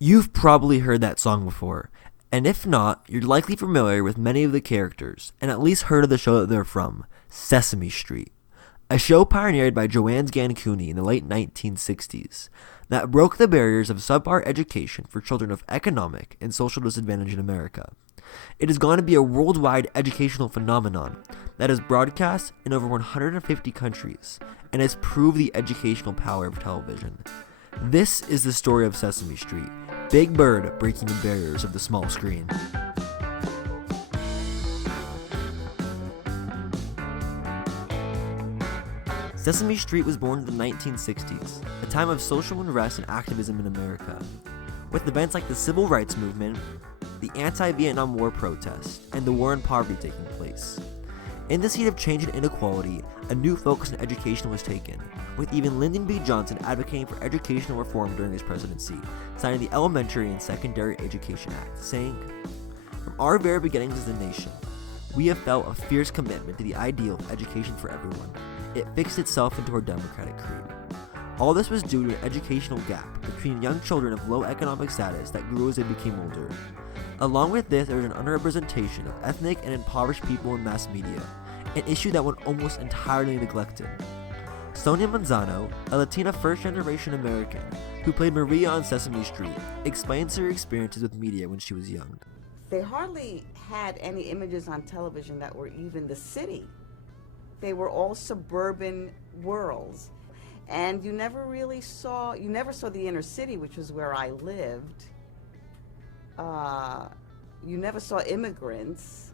You've probably heard that song before, and if not, you're likely familiar with many of the characters, and at least heard of the show that they're from, Sesame Street. A show pioneered by Joanne Cooney in the late 1960s that broke the barriers of subpar education for children of economic and social disadvantage in America. It has gone to be a worldwide educational phenomenon that is broadcast in over 150 countries and has proved the educational power of television. This is the story of Sesame Street, Big Bird breaking the barriers of the small screen. Sesame Street was born in the 1960s, a time of social unrest and activism in America, with events like the Civil Rights Movement, the anti-Vietnam War protests, and the war on poverty taking place. In this heat of change and inequality, a new focus on education was taken, with even Lyndon B. Johnson advocating for educational reform during his presidency, signing the Elementary and Secondary Education Act, saying, "From our very beginnings as a nation, we have felt a fierce commitment to the ideal of education for everyone. It fixed itself into our democratic creed." All this was due to an educational gap between young children of low economic status that grew as they became older. Along with this, there was an underrepresentation of ethnic and impoverished people in mass media, an issue that went almost entirely neglected. Sonia Manzano, a Latina first-generation American who played Maria on Sesame Street, explains her experiences with media when she was young. They hardly had any images on television that were even the city. They were all suburban worlds. And you never saw the inner city, which was where I lived. You never saw immigrants,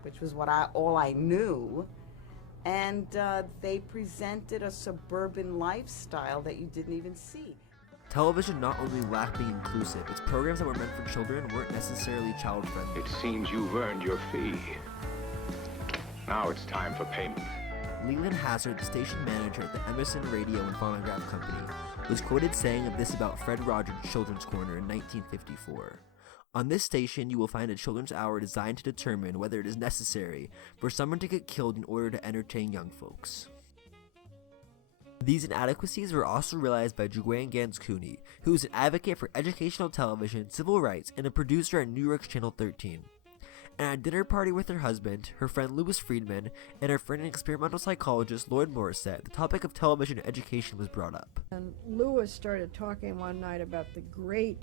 which was all I knew. And they presented a suburban lifestyle that you didn't even see. Television not only lacked being inclusive, its programs that were meant for children weren't necessarily child-friendly. It seems you've earned your fee. Now it's time for payment. Leland Hazard, the station manager at the Emerson Radio and Phonograph Company, was quoted saying of this about Fred Rogers' Children's Corner in 1954. "On this station, you will find a children's hour designed to determine whether it is necessary for someone to get killed in order to entertain young folks." These inadequacies were also realized by Joanne Cooney, who is an advocate for educational television, civil rights, and a producer at New York's Channel 13. And at a dinner party with her husband, her friend Louis Friedman, and her friend and experimental psychologist Lloyd Morissette, the topic of television education was brought up. And Louis started talking one night about the great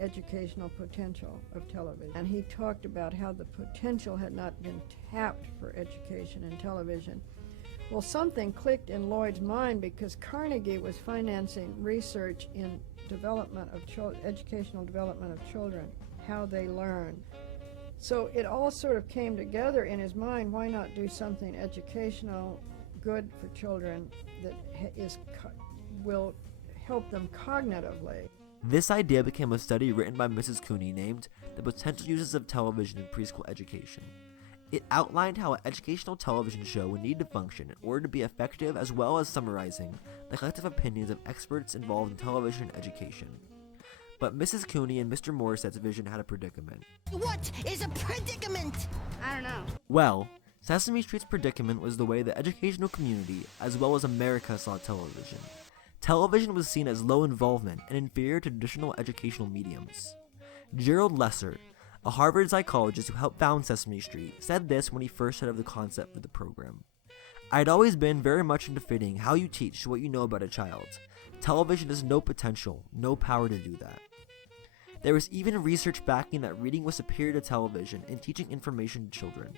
educational potential of television. And he talked about how the potential had not been tapped for education in television. Well, something clicked in Lloyd's mind because Carnegie was financing research in educational development of children, how they learn. So it all sort of came together in his mind. Why not do something educational, good for children, that will help them cognitively? This idea became a study written by Mrs. Cooney named "The Potential Uses of Television in Preschool Education." It outlined how an educational television show would need to function in order to be effective, as well as summarizing the collective opinions of experts involved in television education. But Mrs. Cooney and Mr. Morissette's vision had a predicament. What is a predicament? I don't know. Well, Sesame Street's predicament was the way the educational community, as well as America, saw television. Television was seen as low involvement and inferior to traditional educational mediums. Gerald Lesser, a Harvard psychologist who helped found Sesame Street, said this when he first heard of the concept for the program. "I had always been very much into fitting how you teach what you know about a child. Television has no potential, no power to do that." There was even research backing that reading was superior to television in teaching information to children.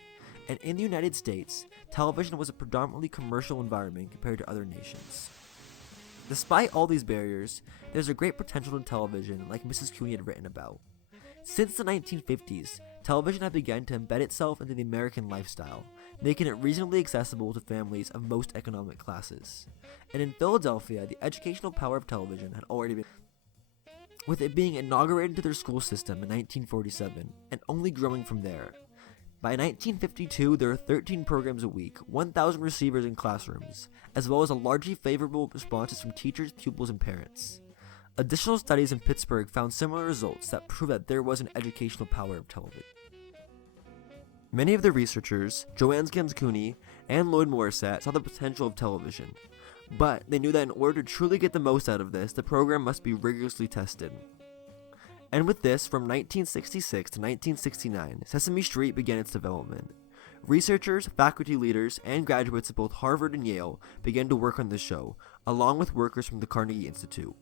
And in the United States, television was a predominantly commercial environment compared to other nations. Despite all these barriers, there's a great potential in television, like Mrs. Cooney had written about. Since the 1950s, television had begun to embed itself into the American lifestyle, making it reasonably accessible to families of most economic classes. And in Philadelphia, the educational power of television had already been, with it being inaugurated into their school system in 1947, and only growing from there. By 1952, there were 13 programs a week, 1,000 receivers in classrooms, as well as a largely favorable responses from teachers, pupils, and parents. Additional studies in Pittsburgh found similar results that prove that there was an educational power of television. Many of the researchers, Joanne Cooney and Lloyd Morissette, saw the potential of television, But they knew that in order to truly get the most out of this, the program must be rigorously tested. And with this, from 1966 to 1969, Sesame Street began its development. Researchers, faculty leaders, and graduates of both Harvard and Yale began to work on the show, along with workers from the Carnegie Institute,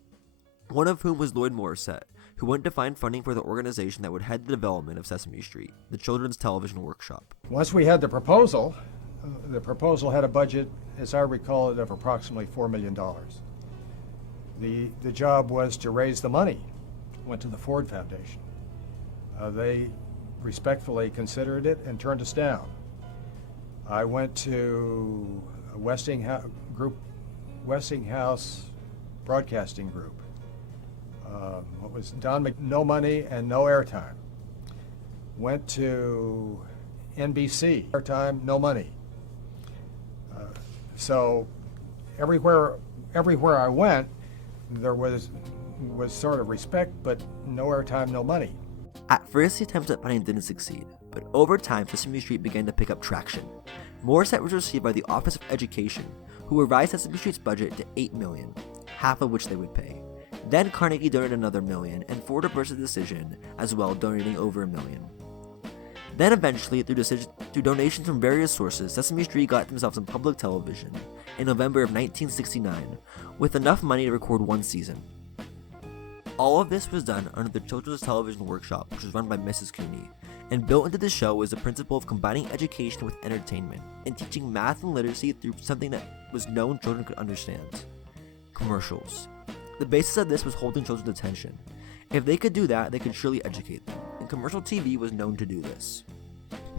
one of whom was Lloyd Morrisett, who went to find funding for the organization that would head the development of Sesame Street, the Children's Television Workshop. Once we had the proposal had a budget, as I recall it, of approximately $4 million. The job was to raise the money. Went to the Ford Foundation. They respectfully considered it and turned us down. I went to a Westinghouse Broadcasting Group. What was no money and no airtime. Went to NBC, airtime, no money. So everywhere I went, there was sort of respect, but no airtime, no money. At first, the attempts at funding didn't succeed, but over time, Sesame Street began to pick up traction. Morrisett was received by the Office of Education, who revised Sesame Street's budget to $8 million, half of which they would pay. Then Carnegie donated another $1 million, and Ford reversed the decision, as well, donating over $1 million. Then eventually, through donations from various sources, Sesame Street got themselves on public television in November of 1969, with enough money to record one season. All of this was done under the Children's Television Workshop, which was run by Mrs. Cooney, and built into the show was the principle of combining education with entertainment, and teaching math and literacy through something that was known children could understand: commercials. The basis of this was holding children's attention. If they could do that, they could surely educate them, and commercial TV was known to do this.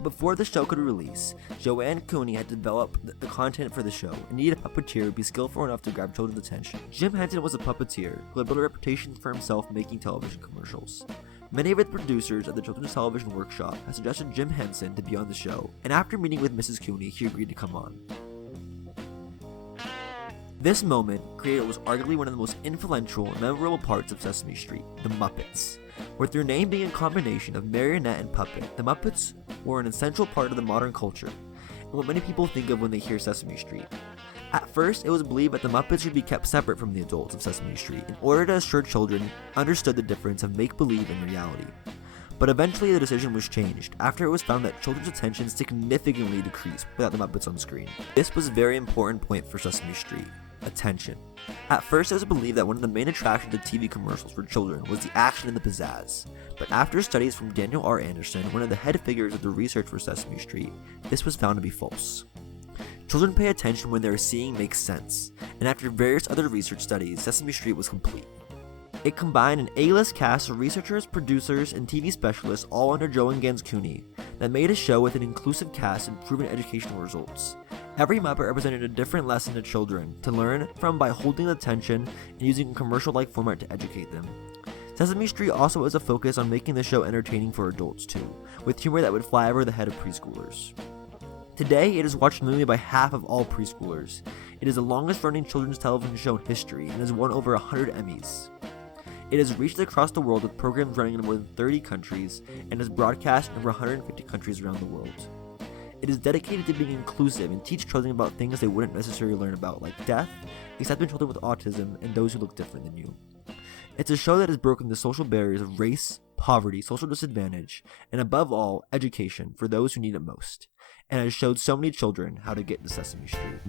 Before the show could release, Joanne Cooney had developed the content for the show and needed a puppeteer who would be skillful enough to grab children's attention. Jim Henson was a puppeteer who had built a reputation for himself making television commercials. Many of the producers at the Children's Television Workshop had suggested Jim Henson to be on the show, and after meeting with Mrs. Cooney, he agreed to come on. This moment created what was arguably one of the most influential and memorable parts of Sesame Street, the Muppets. With their name being a combination of marionette and puppet, the Muppets were an essential part of the modern culture, and what many people think of when they hear Sesame Street. At first, it was believed that the Muppets should be kept separate from the adults of Sesame Street in order to assure children understood the difference of make-believe and reality. But eventually the decision was changed after it was found that children's attention significantly decreased without the Muppets on screen. This was a very important point for Sesame Street: attention. At first, it was believed that one of the main attractions of TV commercials for children was the action and the pizzazz, but after studies from Daniel R. Anderson, one of the head figures of the research for Sesame Street, this was found to be false. Children pay attention when their seeing makes sense, and after various other research studies, Sesame Street was complete. It combined an A-list cast of researchers, producers, and TV specialists all under Joanne Gans Cooney that made a show with an inclusive cast and proven educational results. Every Muppet represented a different lesson to children to learn from by holding attention and using a commercial-like format to educate them. Sesame Street also has a focus on making the show entertaining for adults too, with humor that would fly over the head of preschoolers. Today, it is watched mainly by half of all preschoolers. It is the longest-running children's television show in history and has won over 100 Emmys. It has reached across the world with programs running in more than 30 countries and is broadcast in over 150 countries around the world. It is dedicated to being inclusive and teach children about things they wouldn't necessarily learn about, like death, accepting children with autism, and those who look different than you. It's a show that has broken the social barriers of race, poverty, social disadvantage, and above all, education for those who need it most, and has showed so many children how to get to Sesame Street.